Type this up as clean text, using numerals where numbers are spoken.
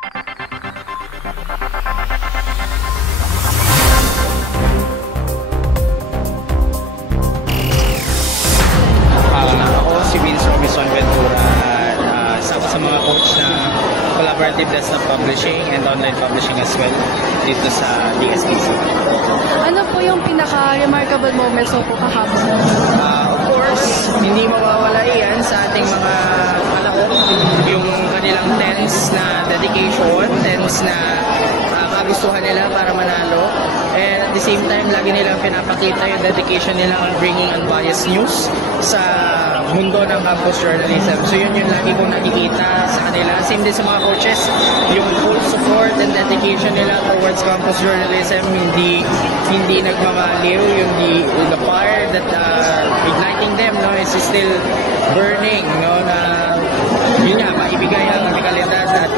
Ako si Vince Robinson Ventura, isa ako sa mga coach na collaborative desktop publishing and online publishing as well dito sa DSTC. Ano po yung pinaka-remarkable moments mo po kahapon? Of course, hindi mawawala yan sa ating mga kalahok, yung kanilang tense na dedication, tense na kagustuhan nila para manalo. And at the same time, lagi nilang pinapakita yung dedication nila on bringing unbiased news sa mundo ng campus journalism. So yun yung lagi kong nakikita sa kanila. Same din sa mga coaches, yung full support and dedication nila towards campus journalism, hindi nagmamaliw, yung the fire that igniting them, no, is still burning, no, na yun nga, maibigay ang kalidad at